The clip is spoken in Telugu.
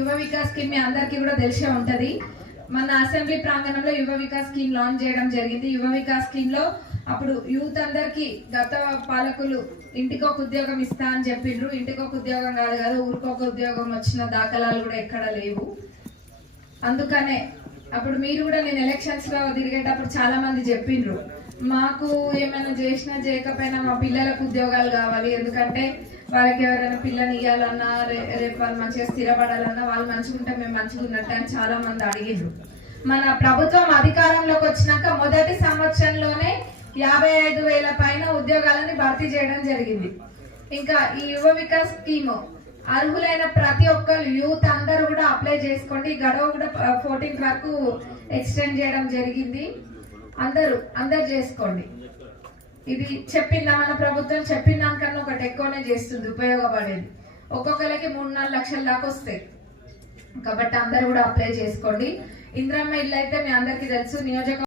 యువ వికాస్ స్కీమ్ మీ అందరికీ కూడా తెలిసే ఉంటది. మన అసెంబ్లీ ప్రాంగణంలో యువ వికాస్ స్కీమ్ లాంచ్ చేయడం జరిగింది. యువ వికాస్ స్కీమ్లో అప్పుడు యూత్ అందరికి గత పాలకులు ఇంటికి ఒక ఉద్యోగం ఇస్తా అని చెప్పిండ్రు. ఇంటికి ఒక ఉద్యోగం కాదు కదా ఊరికొక ఉద్యోగం వచ్చిన దాఖలాలు కూడా ఎక్కడ లేవు. అందుకనే అప్పుడు మీరు కూడా నేను ఎలక్షన్స్లో తిరిగేటప్పుడు చాలా మంది చెప్పిండ్రు. మాకు ఏమైనా చేసినా చేయకపోయినా మా పిల్లలకు ఉద్యోగాలు కావాలి. ఎందుకంటే వాళ్ళకి ఎవరైనా పిల్లని ఇవ్వాలన్నా రే- రేపు వాళ్ళు మంచిగా స్థిరపడాలన్నా వాళ్ళు మంచిగా ఉంటే మేము మంచిగా ఉన్నట్టు అని చాలా మంది అడిగారు మన ప్రభుత్వం అధికారంలోకి వచ్చినాక మొదటి సంవత్సరంలోనే యాభై ఐదు వేల పైన ఉద్యోగాలని భర్తీ చేయడం జరిగింది. ఇంకా ఈ యువ వికాస్ స్కీమ్ అర్హులైన ప్రతి ఒక్కరు యూత్ అందరూ కూడా అప్లై చేసుకోండి. గడవ గడువు కూడా ఫోర్టీన్త్ వరకు ఎక్స్టెండ్ చేయడం జరిగింది. అందరూ అందరు చేసుకోండి. ఇది చెప్పిందా మన ప్రభుత్వం? చెప్పిన దానికన్నా ఎక్కువనే చేస్తుంది ఉపయోగపడేది. ఒక్కొక్కరికి మూడు నాలుగు లక్షల దాకా వస్తాయి. కాబట్టి అందరూ కూడా అప్లై చేసుకోండి. ఇంద్రమ్మ ఇల్లు అయితే మీ అందరికీ తెలుసు నియోజక